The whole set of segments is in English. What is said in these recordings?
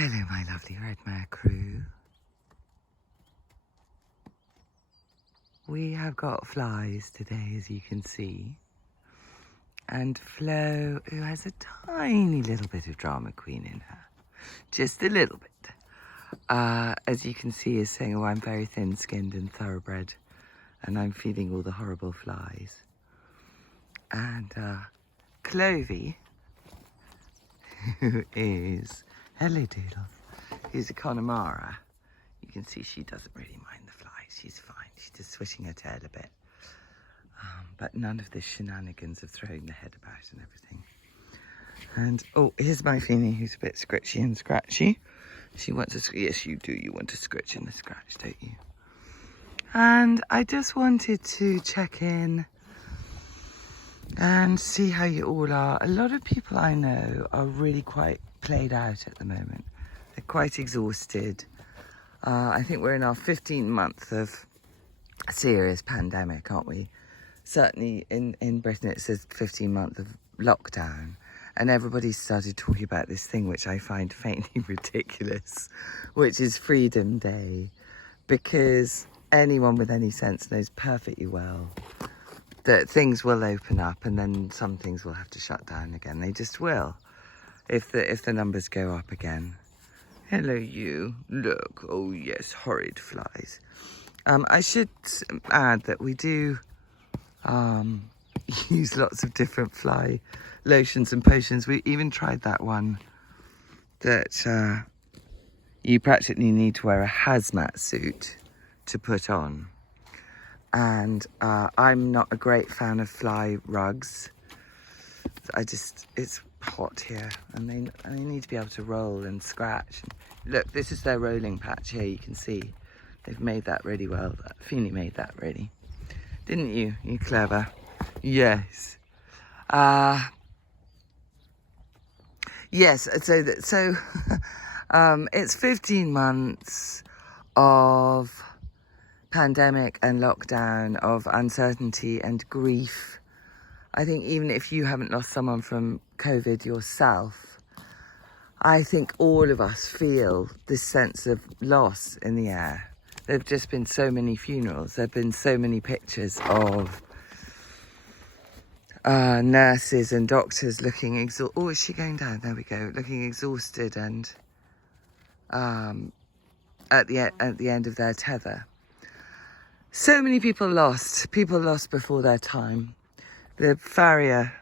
Hello, my lovely Redmare crew. We have got flies today, as you can see. And Flo, who has a tiny little bit of drama queen in her. Just a little bit. As you can see, is saying, oh, I'm very thin-skinned and thoroughbred. And I'm feeding all the horrible flies. And Clovey, who is, hello Doodles, who's a Connemara. You can see she doesn't really mind the flies. She's fine. She's just swishing her tail a bit. But none of the shenanigans of throwing the head about and everything. And, oh, here's my Feeny, who's a bit scritchy and scratchy. She wants to, yes, you do. You want to scritch and a scratch, don't you? And I just wanted to check in and see how you all are. A lot of people I know are really quite played out at the moment. They're quite exhausted. I think we're in our 15th month of a serious pandemic, aren't we? Certainly in Britain it says 15 months of lockdown, and everybody started talking about this thing which I find faintly ridiculous, which is Freedom Day, because anyone with any sense knows perfectly well that things will open up and then some things will have to shut down again. They just will, if the numbers go up again. Hello you, look, oh yes, horrid flies. I should add that we do use lots of different fly lotions and potions. We even tried that one that you practically need to wear a hazmat suit to put on. And I'm not a great fan of fly rugs. It's hot here and they need to be able to roll and scratch. Look, this is their rolling patch here, you can see. They've made that really well. Feeny made that really. Didn't you? You clever. Yes. Yes, so it's 15 months of pandemic and lockdown, of uncertainty and grief. I think even if you haven't lost someone from COVID yourself, I think all of us feel this sense of loss in the air. There have just been so many funerals. There have been so many pictures of nurses and doctors looking exhausted. Oh, is she going down? There we go. Looking exhausted and at the end of their tether. So many people lost before their time. The farrier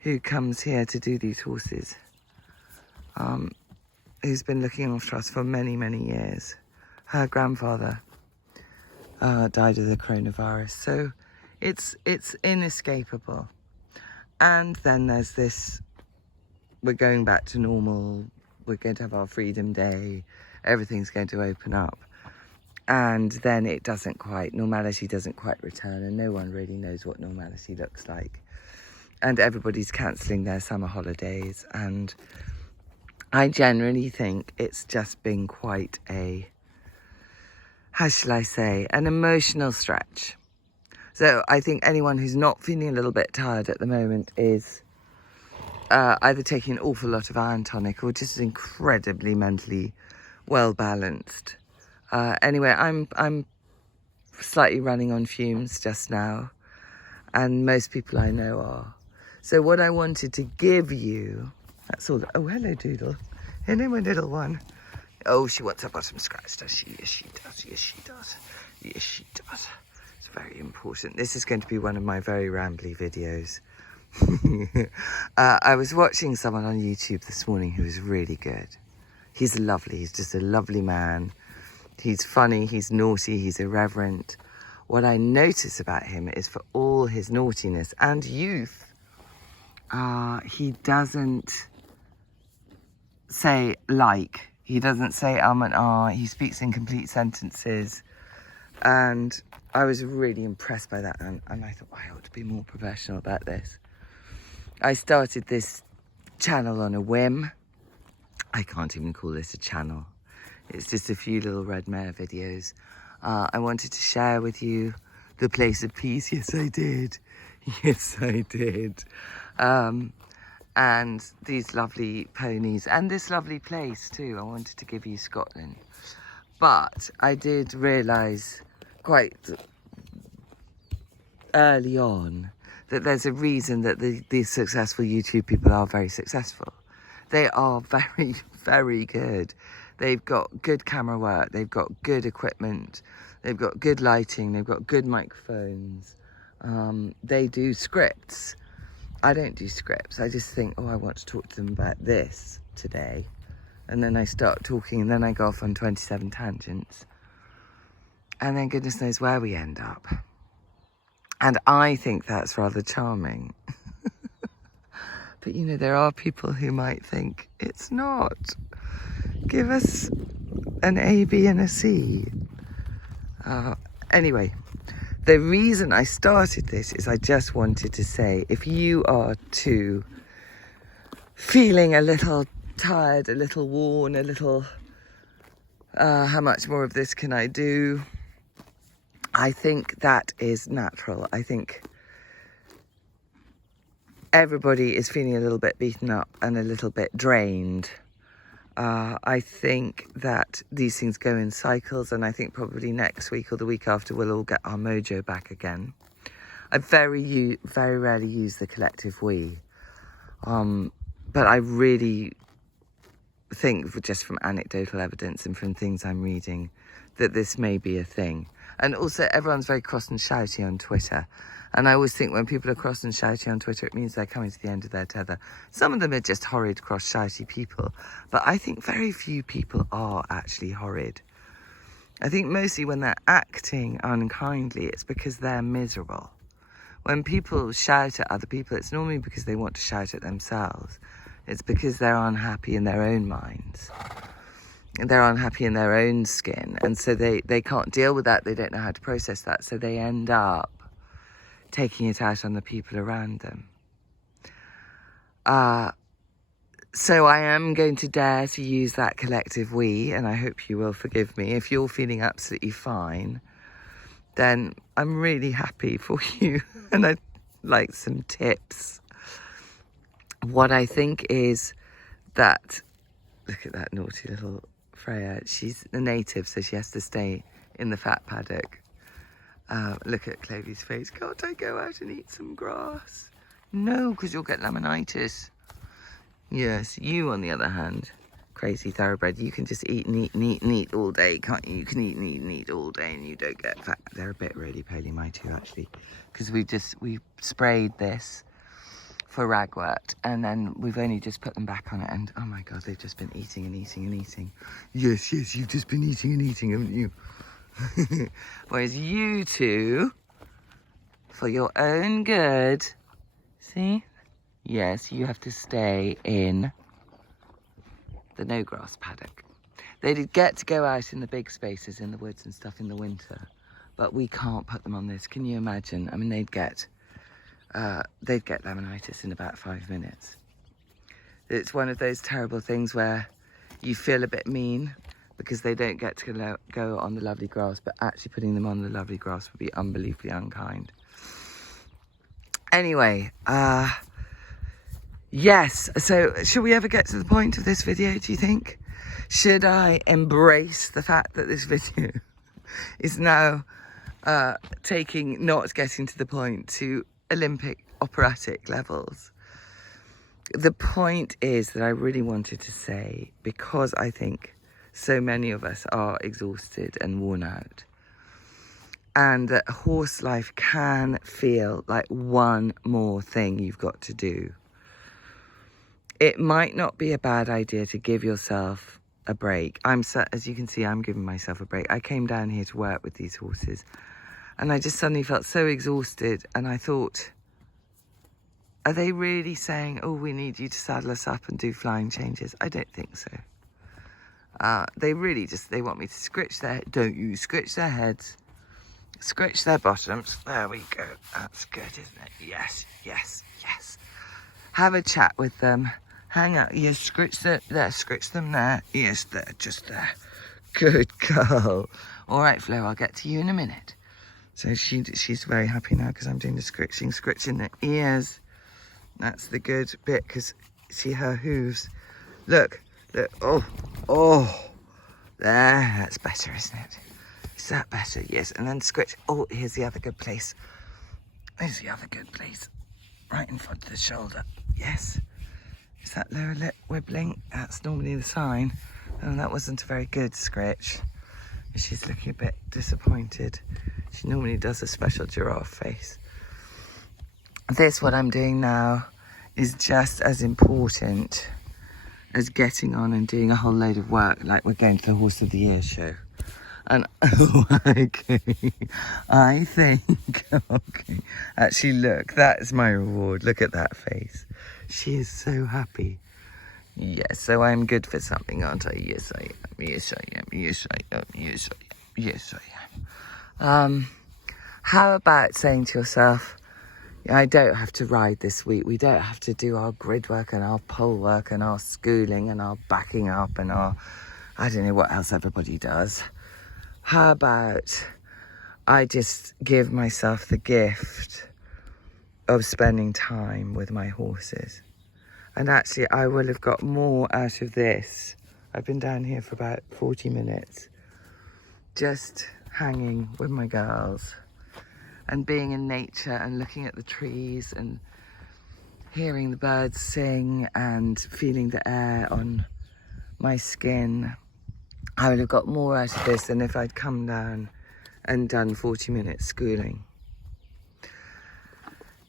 who comes here to do these horses, who's been looking after us for many, many years. Her grandfather died of the coronavirus. So it's inescapable. And then there's this, we're going back to normal. We're going to have our Freedom Day. Everything's going to open up. And then normality doesn't quite return, and no one really knows what normality looks like. And everybody's cancelling their summer holidays. And I generally think it's just been quite a, how shall I say, an emotional stretch. So I think anyone who's not feeling a little bit tired at the moment is either taking an awful lot of iron tonic or just incredibly mentally well balanced. Anyway, I'm slightly running on fumes just now, and most people I know are. So what I wanted to give you, that's all. Oh, hello, Doodle. Hello, my little one. Oh, she wants her bottom scratched, does she? Yes, she does. Yes, she does. Yes, she does. It's very important. This is going to be one of my very rambly videos. I was watching someone on YouTube this morning who was really good. He's just a lovely man. He's funny, he's naughty, he's irreverent. What I notice about him is, for all his naughtiness and youth, he doesn't say like. He doesn't say and ah. He speaks in complete sentences. And I was really impressed by that. And I thought, I ought to be more professional about this. I started this channel on a whim. I can't even call this a channel. It's just a few little Redmare videos. I wanted to share with you the place of peace. Yes, I did. Yes, I did. and these lovely ponies and this lovely place too. I wanted to give you Scotland, but I did realise quite early on that there's a reason that these successful YouTube people are very successful. They are very, very good. They've got good camera work, they've got good equipment, they've got good lighting, they've got good microphones. They do scripts. I don't do scripts. I just think, oh, I want to talk to them about this today. And then I start talking, and then I go off on 27 tangents. And then goodness knows where we end up. And I think that's rather charming. But, you know, there are people who might think it's not. Give us an A, B, and a C. Anyway, the reason I started this is I just wanted to say, if you are too feeling a little tired, a little worn, a little, how much more of this can I do? I think that is natural. I think everybody is feeling a little bit beaten up and a little bit drained. I think that these things go in cycles, and I think probably next week or the week after we'll all get our mojo back again. I very rarely use the collective we, but I really think, just from anecdotal evidence and from things I'm reading, that this may be a thing. And also, everyone's very cross and shouty on Twitter. And I always think when people are cross and shouty on Twitter, it means they're coming to the end of their tether. Some of them are just horrid, cross, shouty people. But I think very few people are actually horrid. I think mostly when they're acting unkindly, it's because they're miserable. When people shout at other people, it's normally because they want to shout at themselves. It's because they're unhappy in their own minds. They're unhappy in their own skin. And so they can't deal with that. They don't know how to process that. So they end up taking it out on the people around them. So I am going to dare to use that collective we, and I hope you will forgive me. If you're feeling absolutely fine, then I'm really happy for you. And I'd like some tips. What I think is that, look at that naughty little Freya. She's a native, so she has to stay in the fat paddock. Look at Clovey's face. Can't I go out and eat some grass? No, because you'll get laminitis. Yes, you on the other hand, crazy thoroughbred, you can just eat and eat and eat and eat all day, can't you? You can eat and eat and eat all day and you don't get fat. They're a bit really poly, my two, actually, because we sprayed this for ragwort, and then we've only just put them back on it, and oh my god, they've just been eating and eating and eating. Yes, you've just been eating and eating, haven't you? Whereas you two, for your own good, see? Yes, you have to stay in the no grass paddock. They did get to go out in the big spaces in the woods and stuff in the winter, but we can't put them on this. Can you imagine? I mean, they'd get laminitis in about 5 minutes. It's one of those terrible things where you feel a bit mean because they don't get to go on the lovely grass, but actually putting them on the lovely grass would be unbelievably unkind. Anyway, yes, so should we ever get to the point of this video, do you think? Should I embrace the fact that this video is now not getting to the point to Olympic operatic levels? The point is that I really wanted to say, because I think so many of us are exhausted and worn out, and that horse life can feel like one more thing you've got to do. It might not be a bad idea to give yourself a break. As you can see, I'm giving myself a break. I came down here to work with these horses, and I just suddenly felt so exhausted, and I thought, are they really saying, oh, we need you to saddle us up and do flying changes? I don't think so. They want me to scritch their heads, scritch their bottoms. There we go. That's good, isn't it? Yes, yes, yes. Have a chat with them. Hang out. Yes, scritch them there. Yes, there, just there. Good girl. All right, Flo, I'll get to you in a minute. So she's very happy now because I'm doing the scritching the ears. That's the good bit, because see her hooves. Look, look, oh, there, that's better, isn't it? Is that better? Yes, and then scratch. Oh, here's the other good place. Here's the other good place. Right in front of the shoulder. Yes. Is that lower lip wibbling? That's normally the sign. Oh, that wasn't a very good scratch. She's looking a bit disappointed. She normally does a special giraffe face. This, what I'm doing now, is just as important as getting on and doing a whole load of work, like we're going to the Horse of the Year show. And okay, I think, okay, actually look, that's my reward. Look at that face. She is so happy. Yes, so I'm good for something, aren't I? Yes, I am. Yes, I am. Yes, I am. Yes, I am. Yes, I am. How about saying to yourself, I don't have to ride this week. We don't have to do our grid work and our pole work and our schooling and our backing up and our, I don't know what else everybody does. How about I just give myself the gift of spending time with my horses? And actually, I will have got more out of this. I've been down here for about 40 minutes, just hanging with my girls and being in nature and looking at the trees and hearing the birds sing and feeling the air on my skin. I would have got more out of this than if I'd come down and done 40 minutes schooling.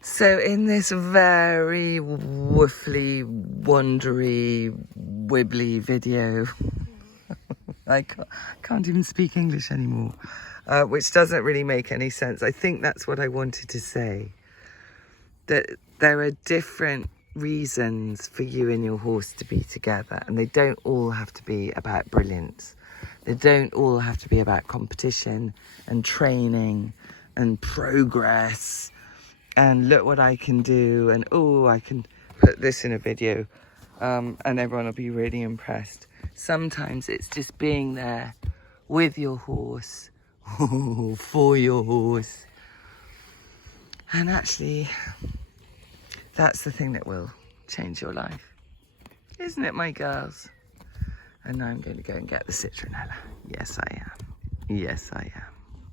So in this very woofly, wondery, wibbly video, I can't even speak English anymore, which doesn't really make any sense. I think that's what I wanted to say, that there are different reasons for you and your horse to be together, and they don't all have to be about brilliance. They don't all have to be about competition and training and progress and look what I can do, and oh, I can put this in a video, and everyone will be really impressed. Sometimes it's just being there with your horse, for your horse, and actually that's the thing that will change your life, isn't it, my girls? And now I'm going to go and get the citronella. Yes, I am. Yes, I am.